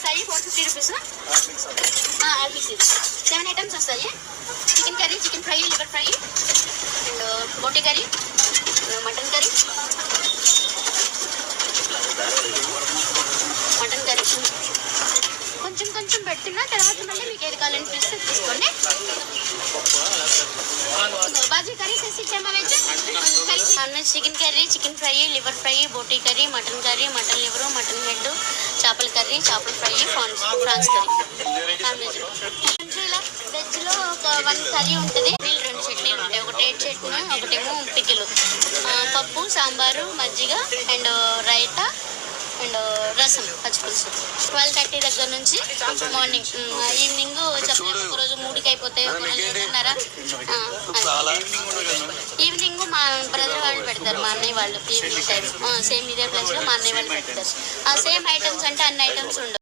వస్తాయి 450 rupees. All mix 7 items వస్తాయి. Chicken curry, chicken fry, liver fry and బోటి curry, mutton curry, కొంచెం కొంచెం పెడుతున్నా. తర్వాత మళ్ళీ మీకు ఏది కావాలంటే తీసుకోండి. బాజీ కర్రీస్ వేసి ఇచ్చామా? Veg curry, non veg chicken curry, chicken fry, liver fry, boti curry, mutton liver, mutton head, చేపల కర్రీ, చేపల fry, prawns curry. Non veg ఇలా వెజ్లో ఒక 1 కర్రీ ఉంటుంది. 2 చట్నీలు ఉంటాయి. ఒకటి రెడ్ చట్నీ, ఒకటేమో పికిలు, పప్పు, సాంబారు, మజ్జిగ అండ్ రైతా అండ్ రసం, పచ్చిపులుసు. 12:30 దగ్గర నుంచి మార్నింగ్. ఈవినింగ్ చెప్పలేదు, ఒకరోజు 3కి అయిపోతాయి, ఒకరోజు 2:30. ఈవినింగ్ మా బ్రదర్ వాళ్ళు పెడతారు, మా అన్నయ్య వాళ్ళు ఈవినింగ్ టైం సేమ్ ఇదే ప్లేస్లో మా అన్నయ్య వాళ్ళు పెడతారు. ఆ సేమ్ ఐటమ్స్ అంటే అన్ని ఐటమ్స్ ఉండవు.